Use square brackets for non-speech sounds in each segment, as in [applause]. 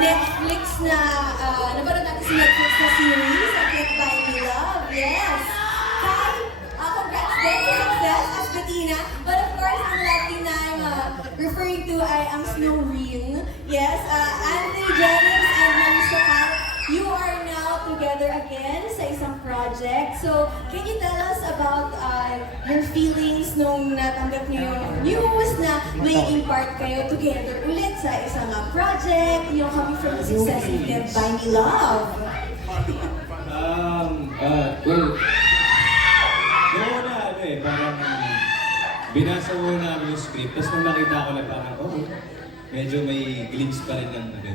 Netflix na, uh, napanood natin si Netflix na series, Sakit by Me Love. Yes! Hi! Uh, congrats din sa success as Bettina. But of course, ang lagi na I'm uh, referring to ay ang Snow Ring. Yes, uh, Anthony Jennings and Mami Shokat, you are now together again sa isang project. So, can you tell us about uh, your feelings nung natanggap niyo yung news na magiging part kayo together ulit? Sa isang uh, project, yung coming from the success of Kept by Me Love? Um, uh, well, noong una, ano eh, parang binasa mo namin yung script, tapos nung nakita ko na parang, oh, medyo may glimpse pa rin ng, ano,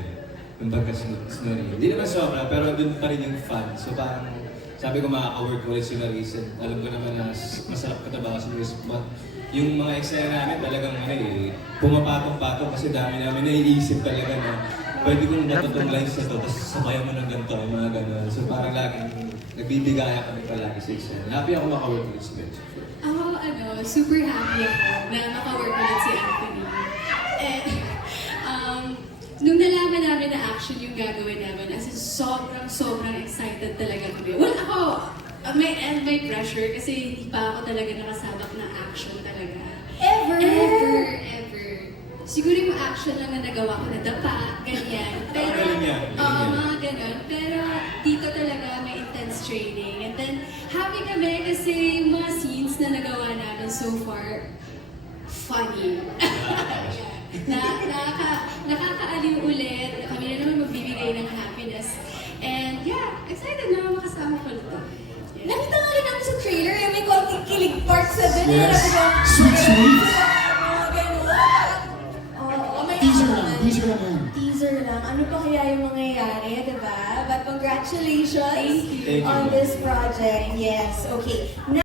ng pagka-snoring. Hindi naman sobra, pero dun pa rin yung fun. So parang, sabi ko makaka-work ko ulit si Larissa. Alam ko naman na masarap katabakan si Luis. But yung mga eksena namin talagang ano eh, pumapatong-patong kasi dami namin naiisip talaga na pwede kong natutong lines na to, tapos sabayan mo ng ganito, mga gano'n. So parang laging nagbibigaya kami palagi sa eksena. Happy ako maka-work ulit si Benji. Ako, ano, super happy ako na makawork ulit si Anthony. And, um, nung nalaman namin na action yung gagawin namin, sobrang, sobrang excited talaga kami. Well, ako, uh, may, and may pressure kasi hindi pa ako talaga nakasabak na action talaga. Ever? Ever, ever. Siguro yung action lang na nagawa ko na dapa, ganyan. Pero, yan, galing oo, yan. mga ganon. Pero dito talaga may intense training. And then, happy kami kasi yung mga scenes na nagawa namin so far, funny. [laughs] na, nakaka, nakakaaliw ulit. Yes. Sweet, sweet. Teaser lang, teaser lang yan. Teaser lang. Ano pa kaya yung mangyayari, di ba? But congratulations. Thank you. on this project. Yes, okay.